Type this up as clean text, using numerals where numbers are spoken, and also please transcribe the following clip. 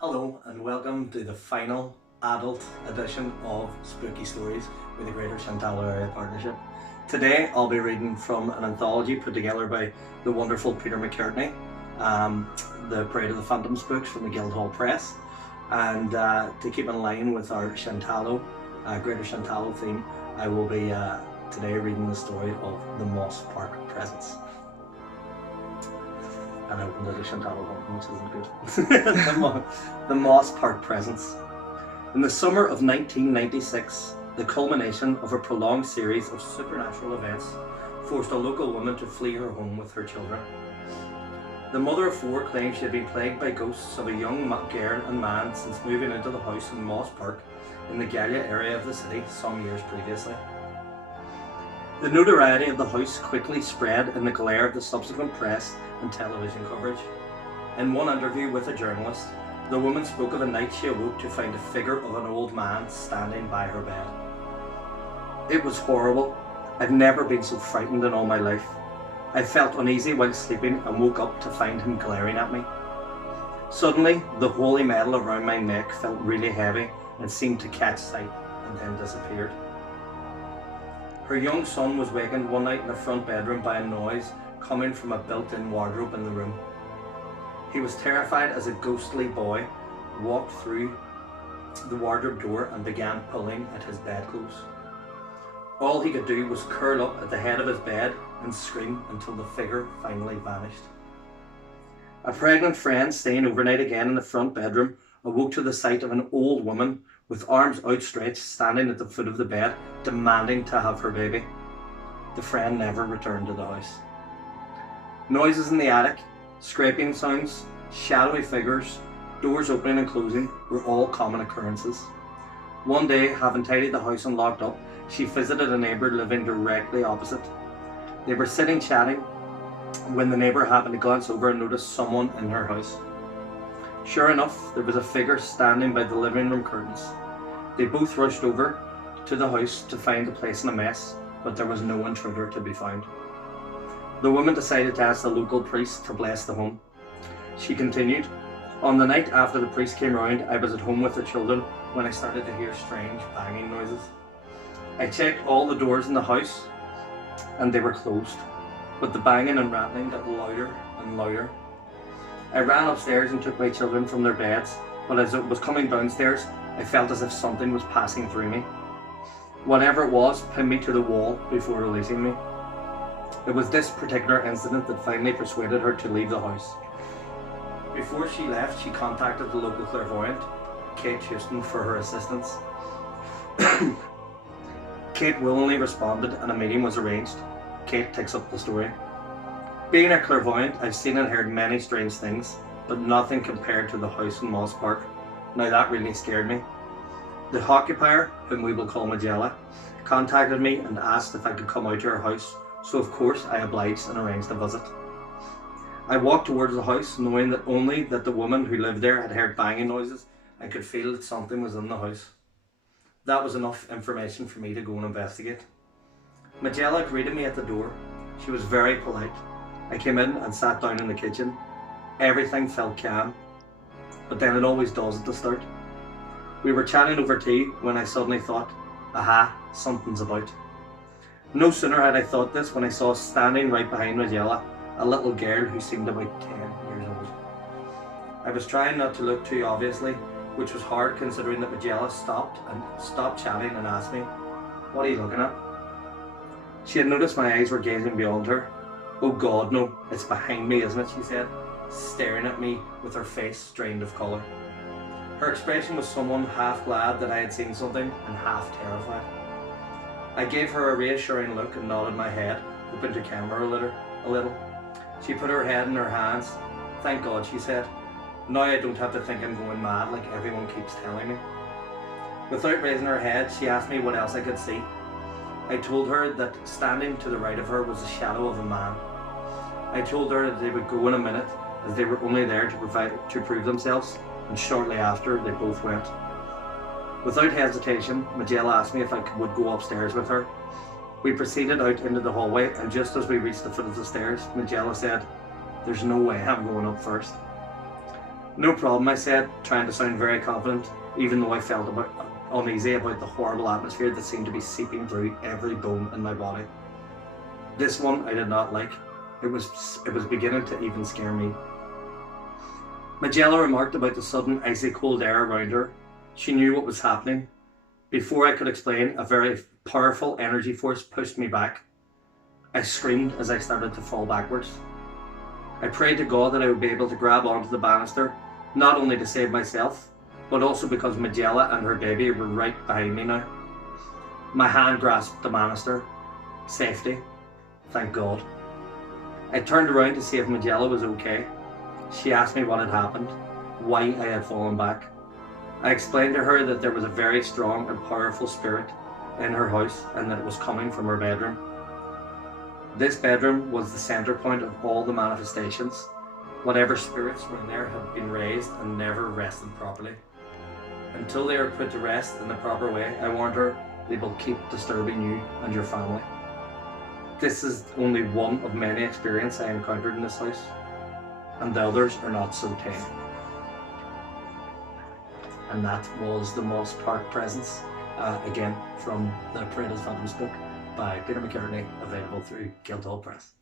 Hello and welcome to the final adult edition of Spooky Stories with the Greater Chantal Area Partnership. Today I'll be reading from an anthology put together by the wonderful Peter McCartney, the Parade of the Phantoms books from the Guildhall Press. And to keep in line with our Greater Chantalo theme, I will be today reading the story of the Moss Park Presence. And I opened it to Chantal, which isn't good. The Moss Park Presence. In the summer of 1996, the culmination of a prolonged series of supernatural events forced a local woman to flee her home with her children. The mother of four claimed she had been plagued by ghosts of a young girl and man since moving into the house in Moss Park in the galliagh area of the city some years previously. The notoriety of the house quickly spread in the glare of the subsequent press and television coverage. In one interview with a journalist, the woman spoke of a night she awoke to find a figure of an old man standing by her bed. It was horrible. I've never been so frightened in all my life. I felt uneasy while sleeping and woke up to find him glaring at me. Suddenly, the holy metal around my neck felt really heavy and seemed to catch sight and then disappeared. Her young son was wakened one night in the front bedroom by a noise coming from a built-in wardrobe in the room. He was terrified as a ghostly boy walked through the wardrobe door and began pulling at his bedclothes. All he could do was curl up at the head of his bed and scream until the figure finally vanished. A pregnant friend staying overnight again in the front bedroom awoke to the sight of an old woman with arms outstretched standing at the foot of the bed, demanding to have her baby. The friend never returned to the house. Noises in the attic, scraping sounds, shadowy figures, doors opening and closing were all common occurrences. One day, having tidied the house and locked up, she visited a neighbour living directly opposite. They were sitting chatting when the neighbour happened to glance over and notice someone in her house. Sure enough, there was a figure standing by the living room curtains. They both rushed over to the house to find the place in a mess, but there was no intruder to be found. The woman decided to ask the local priest to bless the home. She continued, "On the night after the priest came round, I was at home with the children when I started to hear strange banging noises. I checked all the doors in the house and they were closed, but the banging and rattling got louder and louder. I ran upstairs and took my children from their beds, but as it was coming downstairs, I felt as if something was passing through me. Whatever it was pinned me to the wall before releasing me. It was this particular incident that finally persuaded her to leave the house. Before she left, she contacted the local clairvoyant, Kate Houston, for her assistance. Kate willingly responded and a meeting was arranged. Kate takes up the story. Being a clairvoyant, I've seen and heard many strange things, but nothing compared to the house in Moss Park. Now that really scared me. The occupier, whom we will call Magella, contacted me and asked if I could come out to her house, so of course I obliged and arranged a visit. I walked towards the house, knowing that only that the woman who lived there had heard banging noises and could feel that something was in the house. That was enough information for me to go and investigate. Magella greeted me at the door. She was very polite. I came in and sat down in the kitchen. Everything felt calm, but then it always does at the start. We were chatting over tea when I suddenly thought, aha, something's about. No sooner had I thought this when I saw standing right behind Magella a little girl who seemed about 10 years old. I was trying not to look too obviously, which was hard considering that Magella stopped chatting and asked me, "What are you looking at?" She had noticed my eyes were gazing beyond her. "Oh God, no, it's behind me, isn't it?" she said, staring at me with her face drained of colour. Her expression was someone half glad that I had seen something and half terrified. I gave her a reassuring look and nodded my head, hoping to calm her a little. She put her head in her hands. "Thank God," she said. "Now I don't have to think I'm going mad like everyone keeps telling me." Without raising her head, she asked me what else I could see. I told her that standing to the right of her was the shadow of a man. I told her that they would go in a minute, as they were only there to prove themselves, and shortly after they both went. Without hesitation, Magella asked me if I would go upstairs with her. We proceeded out into the hallway, and just as we reached the foot of the stairs, Magella said, "There's no way I'm going up first." No problem, I said, trying to sound very confident, even though I felt uneasy about the horrible atmosphere that seemed to be seeping through every bone in my body. This one I did not like. It was beginning to even scare me. Magella remarked about the sudden icy cold air around her. She knew what was happening. Before I could explain, a very powerful energy force pushed me back. I screamed as I started to fall backwards. I prayed to God that I would be able to grab onto the banister, not only to save myself, but also because Magella and her baby were right behind me now. My hand grasped the banister. Safety. Thank God. I turned around to see if Magella was okay. She asked me what had happened, why I had fallen back. I explained to her that there was a very strong and powerful spirit in her house and that it was coming from her bedroom. This bedroom was the centre point of all the manifestations. Whatever spirits were in there had been raised and never rested properly. Until they are put to rest in the proper way, I warned her, they will keep disturbing you and your family. This is only one of many experiences I encountered in this house, and the others are not so tame. And that was the Moss Park Presence, again from the Paredes Phantoms book by Peter McCartney, available through Guildhall Press.